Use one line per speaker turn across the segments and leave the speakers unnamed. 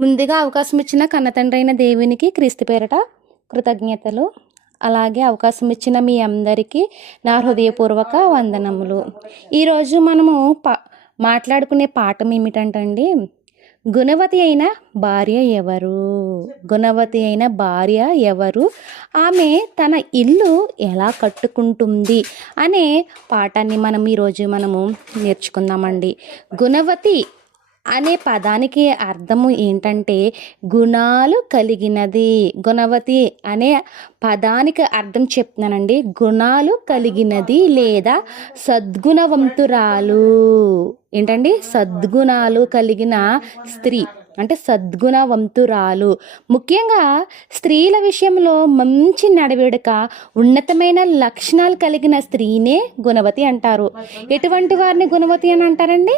ముందుగా అవకాశం ఇచ్చిన కన్నతండ్రి అయిన దేవునికి క్రీస్తు పేరట కృతజ్ఞతలు. అలాగే అవకాశం ఇచ్చిన మీ అందరికీ నా హృదయపూర్వక వందనములు. ఈరోజు మనము పా మాట్లాడుకునే పాఠం ఏమిటంటండి? గుణవతి అయిన భార్య ఎవరు? గుణవతి అయిన భార్య ఎవరు? ఆమె తన ఇల్లు ఎలా కట్టుకుంటుంది? అనే పాఠాన్ని మనం ఈరోజు మనము నేర్చుకుందామండి. గుణవతి అనే పదానికి అర్థము ఏంటంటే గుణాలు కలిగినది. గుణవతి అనే పదానికి అర్థం చెప్తున్నానండి. గుణాలు కలిగినది లేదా సద్గుణవంతురాలు. ఏంటండి? సద్గుణాలు కలిగిన స్త్రీ అంటే సద్గుణవంతురాలు. ముఖ్యంగా స్త్రీల విషయంలో మంచి నడవడిక ఉన్నతమైన లక్షణాలు కలిగిన స్త్రీనే గుణవతి అంటారు. ఎటువంటి వారిని గుణవతి అని అంటారండి?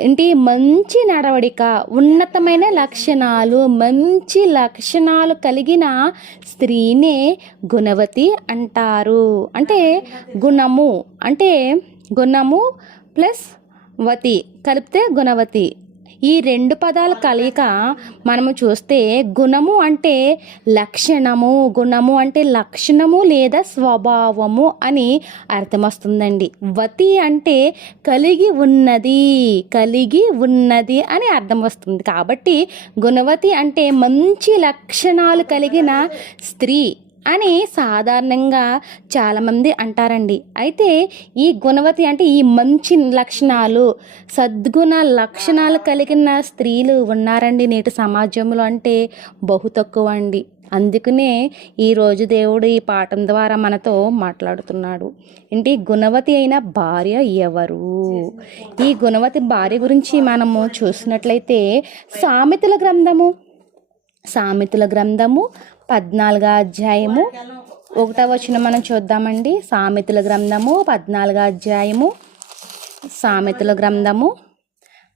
ఏంటి? మంచి నడవడిక ఉన్నతమైన లక్షణాలు మంచి లక్షణాలు కలిగిన స్త్రీనే గుణవతి అంటారు. అంటే గుణము అంటే గుణము ప్లస్ వతి కలిపితే గుణవతి. ఈ రెండు పదాల కలయిక మనము చూస్తే గుణము అంటే లక్షణము గుణము అంటే లక్షణము లేదా స్వభావము అని అర్థం వస్తుందండి వతి అంటే కలిగి ఉన్నది కలిగి ఉన్నది అని అర్థం వస్తుంది కాబట్టి గుణవతి అంటే మంచి లక్షణాలు కలిగిన స్త్రీ. అని సాధారణంగా చాలామంది అంటారండి. అయితే ఈ గుణవతి అంటే ఈ మంచి లక్షణాలు సద్గుణ లక్షణాలు కలిగిన స్త్రీలు ఉన్నారండి నేటి సమాజంలో అంటే బహు తక్కువ అండి. అందుకనే ఈరోజు దేవుడు ఈ పాఠం ద్వారా మనతో మాట్లాడుతున్నాడు. ఏంటి? గుణవతి అయిన భార్య ఎవరు? ఈ గుణవతి భార్య గురించి మనము చూసినట్లయితే సామెతల గ్రంథము సామెతల గ్రంథము పద్నాలుగో అధ్యాయము. ఒకటో వచ్చిన మనం చూద్దామండి. సామెతల గ్రంథము పద్నాలుగో అధ్యాయము. సామెతల గ్రంథము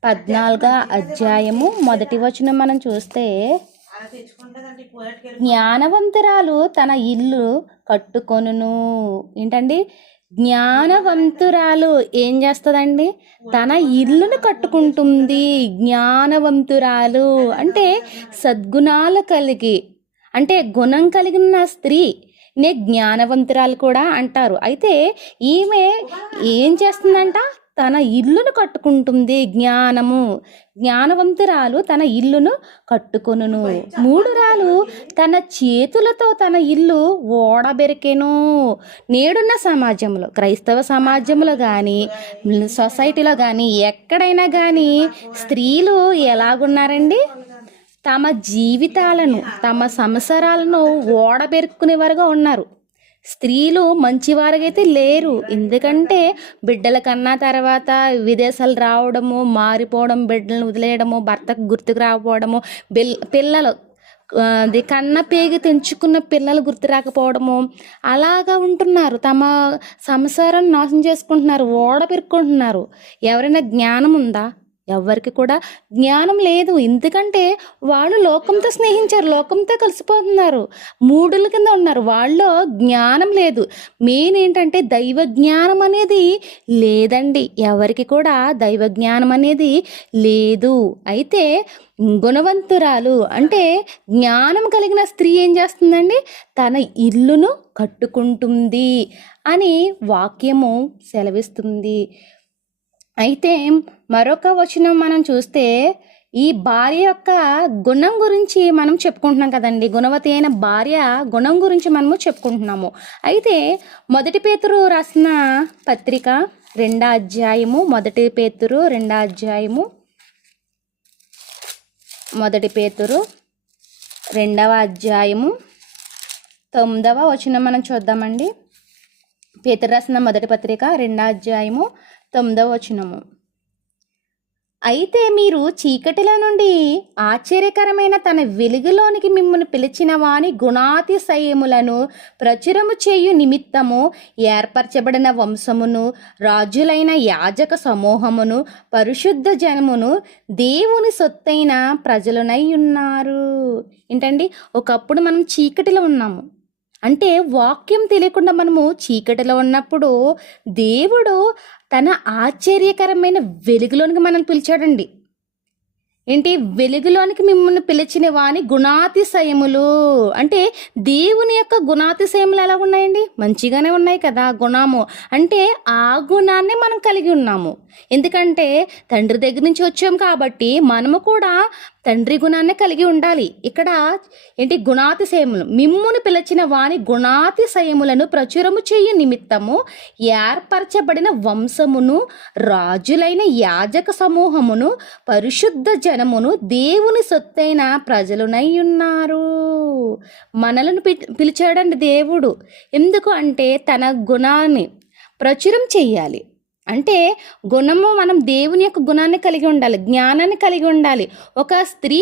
పద్నాలుగో అధ్యాయము. మొదటి వచ్చిన మనం చూస్తే జ్ఞానవంతురాలు తన ఇల్లు కట్టుకొనును. ఏంటండి? జ్ఞానవంతురాలు ఏం చేస్తుందండి? తన ఇల్లును కట్టుకుంటుంది. జ్ఞానవంతురాలు అంటే సద్గుణాలు కలిగి అంటే గుణం కలిగిన స్త్రీ నే జ్ఞానవంతురాలు కూడా అంటారు. అయితే ఈమె ఏం చేస్తుందంట? తన ఇల్లును కట్టుకుంటుంది జ్ఞానము. జ్ఞానవంతురాలు తన ఇల్లును కట్టుకొనును. మూడురాలు తన చేతులతో తన ఇల్లు ఓడబెరికెను. నేడున్న సమాజంలో క్రైస్తవ సమాజంలో కానీ సొసైటీలో కానీ ఎక్కడైనా కానీ స్త్రీలు ఎలాగున్నారండి? తమ జీవితాలను తమ సంసారాలను ఓడబెరుక్కునేవారుగా ఉన్నారు. స్త్రీలు మంచివారుగైతే లేరు. ఎందుకంటే బిడ్డల కన్నా తర్వాత విదేశాలు రావడము మారిపోవడం బిడ్డలను వదిలేయడము భర్తకు గుర్తుకు రాకపోవడము బిల్ పిల్లలు అది కన్న పేగి తెంచుకున్న పిల్లలు గుర్తు రాకపోవడము అలాగా ఉంటున్నారు. తమ సంసారాన్ని నాశనం చేసుకుంటున్నారు ఓడ పెరుక్కుంటున్నారు ఎవరైనా జ్ఞానం ఉందా ఎవరికి కూడా జ్ఞానం లేదు. ఎందుకంటే వాళ్ళు లోకంతో స్నేహించారు లోకంతో కలిసిపోతున్నారు మూడుల కింద ఉన్నారు. వాళ్ళలో జ్ఞానం లేదు. మెయిన్ ఏంటంటే దైవ జ్ఞానం అనేది లేదండి. ఎవరికి కూడా దైవ జ్ఞానం అనేది లేదు. అయితే గుణవంతురాలు అంటే జ్ఞానం కలిగిన స్త్రీ ఏం చేస్తుందండి? తన ఇల్లును కట్టుకుంటుంది అని వాక్యము సెలవిస్తుంది. అయితే మరొక వచనం మనం చూస్తే ఈ భార్య యొక్క గుణం గురించి మనం చెప్పుకుంటున్నాం కదండి. గుణవతి అయిన భార్య గుణం గురించి మనము చెప్పుకుంటున్నాము. అయితే మొదటి పేతురు రాసిన పత్రిక రెండో అధ్యాయము మొదటి పేతురు రెండో అధ్యాయము మొదటి పేతురు రెండవ అధ్యాయము. తొమ్మిదవ వచనం మనం చూద్దామండి. పేతురు రాసిన మొదటి పత్రిక రెండో అధ్యాయము తొమ్మిదవ వచనము. అయితే మీరు చీకటిల నుండి ఆశ్చర్యకరమైన తన వెలుగులోనికి మిమ్మల్ని పిలిచిన వాని గుణాతిశయములను ప్రచురము చేయు నిమిత్తము ఏర్పరచబడిన వంశమును రాజులైన యాజక సమూహమును పరిశుద్ధ జనమును దేవుని సొత్తైన ప్రజలునై ఉన్నారు. ఏంటండి? ఒకప్పుడు మనం చీకటిలో ఉన్నాము. అంటే వాక్యం తెలియకుండా మనము చీకటిలో ఉన్నప్పుడు దేవుడు తన ఆశ్చర్యకరమైన వెలుగులోనికి మనం పిలిచాడండి. ఏంటి? వెలుగులోనికి మిమ్మల్ని పిలిచిన వాని గుణాతిశయములు. అంటే దేవుని యొక్క గుణాతిశయములు ఎలా ఉన్నాయండి? మంచిగానే ఉన్నాయి కదా గుణము. అంటే ఆ గుణాన్ని మనం కలిగి ఉన్నాము. ఎందుకంటే తండ్రి దగ్గర నుంచి వచ్చాం కాబట్టి మనము కూడా తండ్రి గుణాన్ని కలిగి ఉండాలి. ఇక్కడ ఏంటి? గుణాతిశయములు. మిమ్మును పిలిచిన వాని గుణాతిశయములను ప్రచురము చేయు నిమిత్తము ఏర్పరచబడిన వంశమును రాజులైన యాజక సమూహమును పరిశుద్ధ జనమును దేవుని సొత్తైన ప్రజలునై ఉన్నారు. మనలను పి- పిలిచాడండి దేవుడు. ఎందుకు అంటే తన గుణాన్ని ప్రచురం చెయ్యాలి అంటే గుణము మనం దేవుని యొక్క గుణాన్ని కలిగి ఉండాలి జ్ఞానాన్ని కలిగి ఉండాలి. ఒక స్త్రీ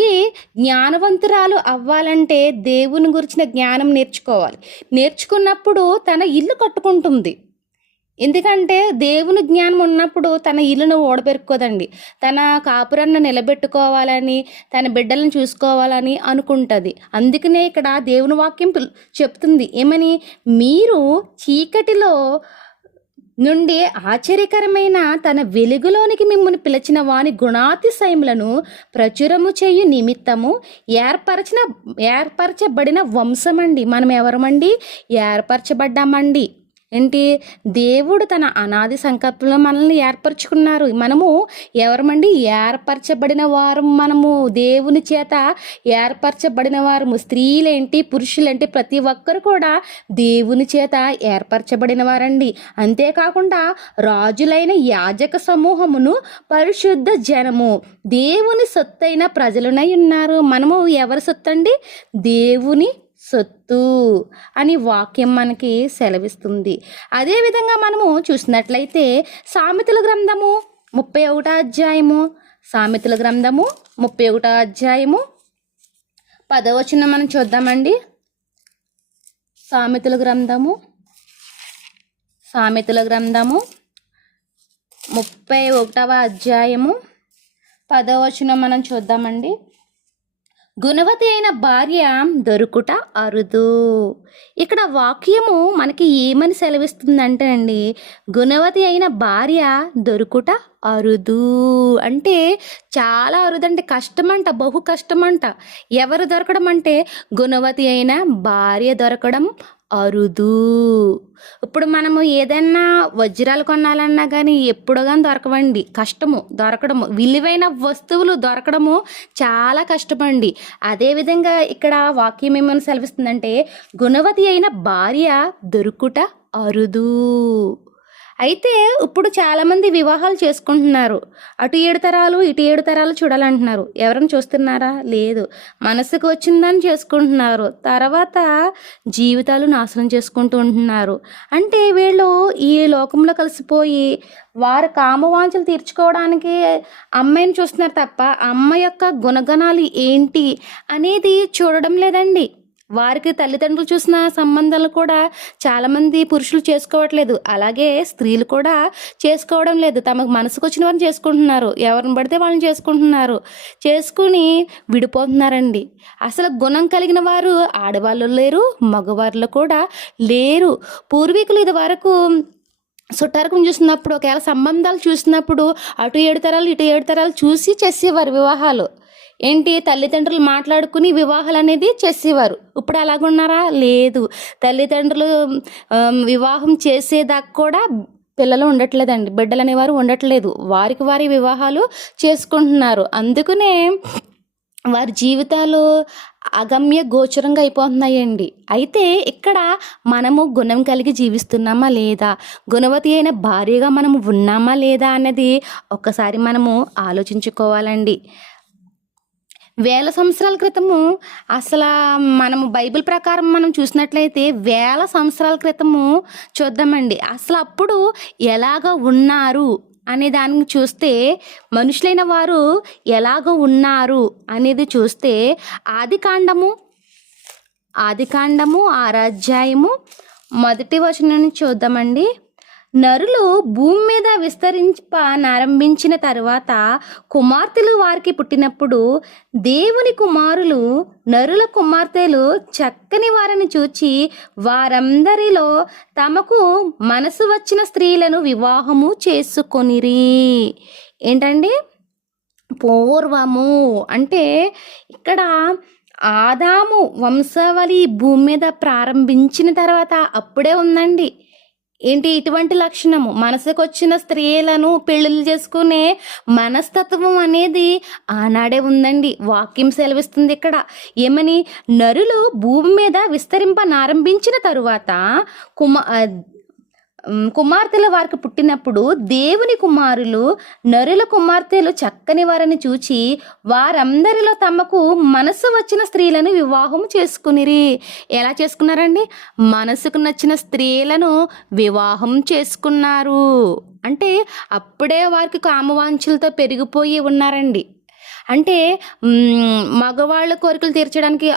జ్ఞానవంతురాలు అవ్వాలంటే దేవుని గురించిన జ్ఞానం నేర్చుకోవాలి. నేర్చుకున్నప్పుడు తన ఇల్లు కట్టుకుంటుంది. ఎందుకంటే దేవుని జ్ఞానం ఉన్నప్పుడు తన ఇల్లును ఓడబెరుక్కోదండి తన కాపురాన్ని నిలబెట్టుకోవాలని తన బిడ్డలను చూసుకోవాలని అనుకుంటుంది. అందుకనే ఇక్కడ దేవుని వాక్యం చెప్తుంది. ఏమని? మీరు చీకటిలో నుండి ఆశ్చర్యకరమైన తన వెలుగులోనికి మిమ్మల్ని పిలిచిన వాని గుణాతిశయములను ప్రచురము చేయు నిమిత్తము ఏర్పరచిన ఏర్పరచబడిన వంశమండి. మనం ఎవరమండి ఏర్పరచబడ్డామండి. ఏంటి? దేవుడు తన అనాది సంకల్పంలో మనల్ని ఏర్పరచుకున్నారు. మనము ఎవరమండి? ఏర్పరచబడిన వారు మనము. దేవుని చేత ఏర్పరచబడిన వారము. స్త్రీలేంటి? పురుషులేంటి? ప్రతి ఒక్కరు కూడా దేవుని చేత ఏర్పరచబడిన వారండి. అంతేకాకుండా రాజులైన యాజక సమూహమును పరిశుద్ధ జనము. దేవుని సొత్తైన ప్రజలునై ఉన్నారు. మనము ఎవరి సొత్తు అండి దేవుని సొత్తు అని వాక్యం మనకి సెలవిస్తుంది. అదేవిధంగా మనము చూసినట్లయితే సామెతల గ్రంథము ముప్పై ఒకటో అధ్యాయము సామెతల గ్రంథము ముప్పై ఒకటో అధ్యాయము పదవచనం మనం చూద్దామండి. సామెతల గ్రంథము సామెతల గ్రంథము ముప్పై ఒకటవ అధ్యాయము పదవచనం మనం చూద్దామండి. గుణవతి అయిన భార్య దొరుకుట అరుదు. ఇక్కడ వాక్యము మనకి ఏమని సెలవిస్తుందంటే అండి గుణవతి అయిన భార్య దొరుకుట అరుదు. అంటే చాలా అరుదంటే కష్టమంట బహు కష్టమంట. ఎవరు దొరకడం అంటే గుణవతి అయిన భార్య దొరకడం అరుదు. ఇప్పుడు మనము ఏదైనా వజ్రాలు కొనాలన్నా కానీ ఎప్పుడు కానీ దొరకవండి. కష్టము దొరకడము విలువైన వస్తువులు దొరకడము చాలా కష్టమండి. అదేవిధంగా ఇక్కడ వాక్యం ఏమైనా సెలవిస్తుందంటే గుణవతి అయిన భార్య దొరుకుట అరుదు. అయితే ఇప్పుడు చాలామంది వివాహాలు చేసుకుంటున్నారు. అటు ఏడు తరాలు ఇటు ఏడు తరాలు చూడాలంటున్నారు. ఎవరైనా చూస్తున్నారా? లేదు. మనసుకు వచ్చిందని చేసుకుంటున్నారు. తర్వాత జీవితాలు నాశనం చేసుకుంటూ ఉంటున్నారు. అంటే వీళ్ళు ఈ లోకంలో కలిసిపోయి వారి కామవాంఛలు తీర్చుకోవడానికి అమ్మాయిని చూస్తున్నారు తప్ప అమ్మ యొక్క గుణగణాలు ఏంటి అనేది చూడడం లేదండి. వారికి తల్లిదండ్రులు చూసిన సంబంధాలు కూడా చాలామంది పురుషులు చేసుకోవట్లేదు. అలాగే స్త్రీలు కూడా చేసుకోవడం లేదు. తమకు మనసుకు వచ్చిన వారిని చేసుకుంటున్నారు. ఎవరిని పడితే వాళ్ళని చేసుకుంటున్నారు. చేసుకుని విడిపోతున్నారండి. అసలు గుణం కలిగిన వారు ఆడవాళ్ళు లేరు మగవాళ్ళు కూడా లేరు. పూర్వీకులు ఇది వరకు సుట్టారకం చూసినప్పుడు ఒకవేళ సంబంధాలు చూసినప్పుడు అటు ఏడు తరాలు ఇటు ఏడు తరాలు చూసి చేసేవారు వివాహాలు. ఏంటి తల్లిదండ్రులు మాట్లాడుకుని వివాహాలు అనేది చేసేవారు? ఇప్పుడు అలాగున్నారా? లేదు. తల్లిదండ్రులు వివాహం చేసేదాకా కూడా పిల్లలు ఉండట్లేదండి. బిడ్డలు అనేవారు ఉండట్లేదు. వారికి వారి వివాహాలు చేసుకుంటున్నారు. అందుకనే వారి జీవితాలు అగమ్య గోచరంగా అయిపోతున్నాయండి. అయితే ఇక్కడ మనము గుణం కలిగి జీవిస్తున్నామా లేదా? గుణవతి అయిన భార్యగా మనము ఉన్నామా లేదా అన్నది ఒక్కసారి మనము ఆలోచించుకోవాలండి. వేల సంవత్సరాల క్రితము అసలు మనము బైబిల్ ప్రకారం మనం చూసినట్లయితే వేల సంవత్సరాల క్రితము చూద్దామండి. అసలు అప్పుడు ఎలాగ ఉన్నారు అనే దాన్ని చూస్తే మనుషులైన వారు ఎలాగ ఉన్నారు అనేది చూస్తే ఆది కాండము ఆది కాండము ఆరాధ్యాయము మొదటి వచనం నుంచి చూద్దామండి. నరులు భూమి మీద విస్తరించారంభించిన తరువాత కుమార్తెలు వారికి పుట్టినప్పుడు దేవుని కుమారులు నరుల కుమార్తెలు చక్కని వారిని చూచి వారందరిలో తమకు మనసు వచ్చిన స్త్రీలను వివాహము చేసుకొనిరి. ఏంటండి? పూర్వము అంటే ఇక్కడ ఆదాము వంశావళి భూమి మీద ప్రారంభించిన తర్వాత అప్పుడే ఉందండి. ఏంటి ఇటువంటి లక్షణము? మనసుకు వచ్చిన స్త్రీలను పెళ్ళిళ్ళు చేసుకునే మనస్తత్వం అనేది ఆనాడే ఉందండి. వాక్యం సెలవిస్తుంది ఇక్కడ. ఏమని? నరులు భూమి మీద విస్తరింపనారంభించిన తరువాత కుమ కుమార్తెల వారికి పుట్టినప్పుడు దేవుని కుమారులు నరుల కుమార్తెలు చక్కని వారిని చూచి వారందరిలో తమకు మనసు వచ్చిన స్త్రీలను వివాహం చేసుకునిరి. ఎలా చేసుకున్నారండి? మనసుకు నచ్చిన స్త్రీలను వివాహం చేసుకున్నారు. అంటే అప్పుడే వారికి కామవాంఛలతో పెరిగిపోయి ఉన్నారండి. అంటే మగవాళ్ళ కోరికలు తీర్చడానికి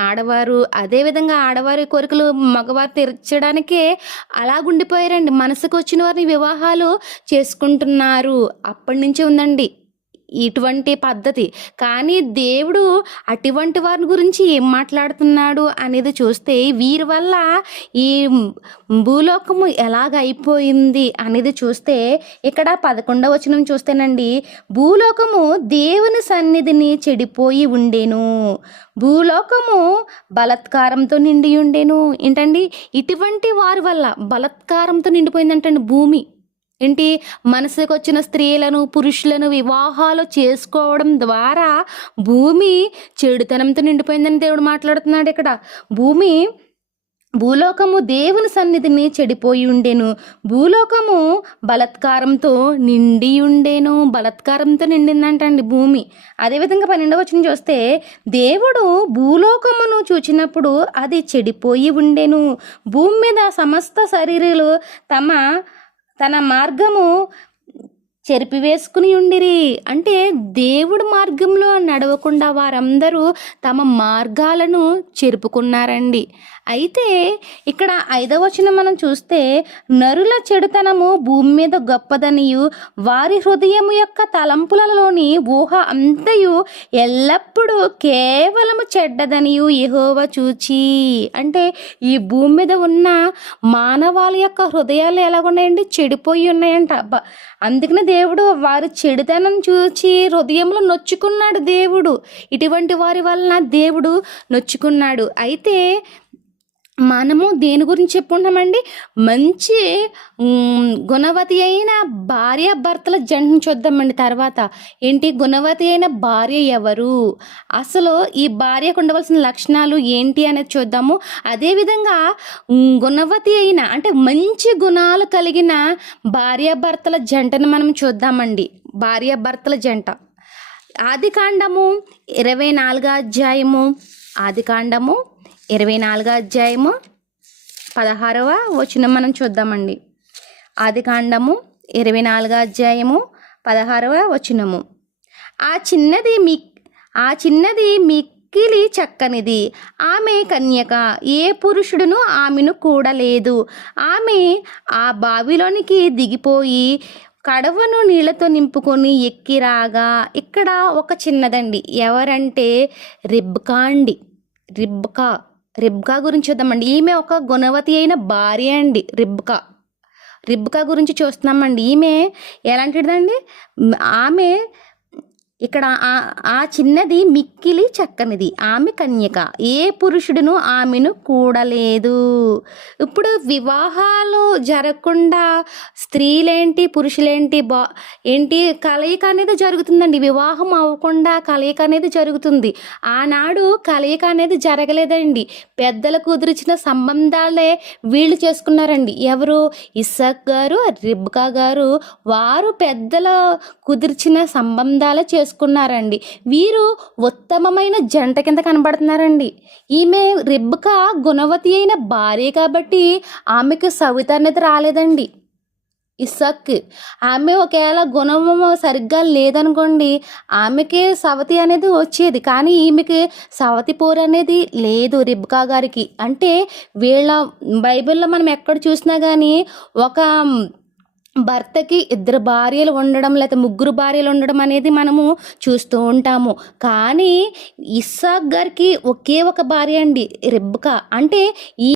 ఆడవారు అదేవిధంగా ఆడవారి కోరికలు మగవారు తీర్చడానికే అలాగుండిపోయారండి. మనసుకు వచ్చిన వారిని వివాహాలు చేసుకుంటున్నారు. అప్పటి నుంచే ఉందండి. ఇటువంటి పద్ధతి. కానీ దేవుడు అటువంటి వారి గురించి ఏం మాట్లాడుతున్నాడు అనేది చూస్తే వీరి వల్ల ఈ భూలోకము ఎలాగ అయిపోయింది అనేది చూస్తే ఇక్కడ పదకొండవ వచనం చూస్తేనండి భూలోకము దేవుని సన్నిధిని చెడిపోయి ఉండేను. భూలోకము బలత్కారంతో నిండి ఉండేను. ఏంటండి? ఇటువంటి వారి వల్ల బలత్కారంతో నిండిపోయిందంటండి భూమి. ఏంటి? మనసుకు వచ్చిన స్త్రీలను పురుషులను వివాహాలు చేసుకోవడం ద్వారా భూమి చెడుతనంతో నిండిపోయిందని దేవుడు మాట్లాడుతున్నాడు ఇక్కడ. భూమి భూలోకము దేవుని సన్నిధిని చెడిపోయి ఉండేను. భూలోకము బలత్కారంతో నిండి ఉండేను. బలత్కారంతో నిండిందంటండి భూమి. అదేవిధంగా పన్నెండవ వచ్చిన చూస్తే దేవుడు భూలోకమును చూచినప్పుడు అది చెడిపోయి ఉండేను. భూమి మీద సమస్త శరీరాలు తమ తన మార్గము చెరిపివేసుకుని ఉండిరి. అంటే దేవుడి మార్గంలో నడవకుండా వారందరూ తమ మార్గాలను చెరుపుకున్నారండి. అయితే ఇక్కడ ఐదవ వచనం మనం చూస్తే నరుల చెడుతనము భూమి మీద గొప్పదనియు వారి హృదయము యొక్క తలంపులలోని ఊహ అంతయు ఎల్లప్పుడూ కేవలము చెడ్డదనియు ఎహోవ చూచి. అంటే ఈ భూమి మీద ఉన్న మానవాళి యొక్క హృదయాలు ఎలాగున్నాయండి? చెడిపోయి ఉన్నాయంట. అబ్బా అందుకనే దేవుడు వారి చెడుతనం చూచి హృదయంలో నొచ్చుకున్నాడు దేవుడు. ఇటువంటి వారి వలన దేవుడు నొచ్చుకున్నాడు. అయితే మనము దేని గురించి చెప్పుకుంటామండి మంచి గుణవతి అయిన భార్య భర్తల జంటను చూద్దామండి తర్వాత. ఏంటి? గుణవతి అయిన భార్య ఎవరు? అసలు ఈ భార్యకు ఉండవలసిన లక్షణాలు ఏంటి అనేది చూద్దాము. అదేవిధంగా గుణవతి అయిన అంటే మంచి గుణాలు కలిగిన భార్యాభర్తల జంటను మనం చూద్దామండి. భార్యాభర్తల జంట. ఆది కాండము ఇరవై నాలుగో అధ్యాయము ఆది కాండము ఇరవై నాలుగో అధ్యాయము పదహారవ వచనం మనం చూద్దామండి. ఆది కాండము ఇరవై నాలుగో అధ్యాయము పదహారవ వచనము. ఆ చిన్నది మీ ఆ చిన్నది మిక్కిలి చక్కనిది. ఆమె కన్యక ఏ పురుషుడును ఆమెను కూడలేదు. ఆమె ఆ బావిలోనికి దిగిపోయి కడవను నీళ్ళతో నింపుకొని ఎక్కిరాగా. ఇక్కడ ఒక చిన్నదండి. ఎవరంటే రిబ్కా అండి రిబ్కా. రిబ్కా గురించి చూద్దామండి. ఈమె ఒక గుణవతి అయిన భార్య అండి రిబ్కా. రిబ్కా గురించి చూస్తున్నామండి. ఈమె ఎలాంటిదండి? ఆమె ఇక్కడ ఆ ఆ చిన్నది మిక్కిలి చక్కనిది. ఆమె కన్యక. ఏ పురుషుడును ఆమెను కూడలేదు. ఇప్పుడు వివాహాలు జరగకుండా స్త్రీలేంటి పురుషులేంటి బా ఏంటి కలయిక అనేది జరుగుతుందండి. వివాహం అవ్వకుండా కలయిక అనేది జరుగుతుంది. ఆనాడు కలయిక అనేది జరగలేదండి. పెద్దలు కుదిరిచిన సంబంధాలే వీళ్ళు చేసుకున్నారండి. ఎవరు? ఇసక్ గారు రిబ్కా గారు. వారు పెద్దల కుదిర్చిన సంబంధాలే చేసుకున్నారండి. వీరు ఉత్తమమైన జంట కింద కనబడుతున్నారండి. ఈమె రిబ్బక గుణవతి అయిన భార్య కాబట్టి ఆమెకు సవిత అనేది రాలేదండి. ఇసక్ ఆమె ఒకవేళ గుణము సరిగ్గా లేదనుకోండి ఆమెకి సవతి అనేది వచ్చేది. కానీ ఈమెకి సవతి పోరు అనేది లేదు రిబ్కా గారికి. అంటే వీళ్ళ బైబిల్లో మనం ఎక్కడ చూసినా కానీ ఒక భర్తకి ఇద్దరు భార్యలు ఉండడం లేకపోతే ముగ్గురు భార్యలు ఉండడం అనేది మనము చూస్తూ ఉంటాము. కానీ ఇస్సాక్ గారికి ఒకే ఒక భార్య అండి రిబ్కా. అంటే ఈ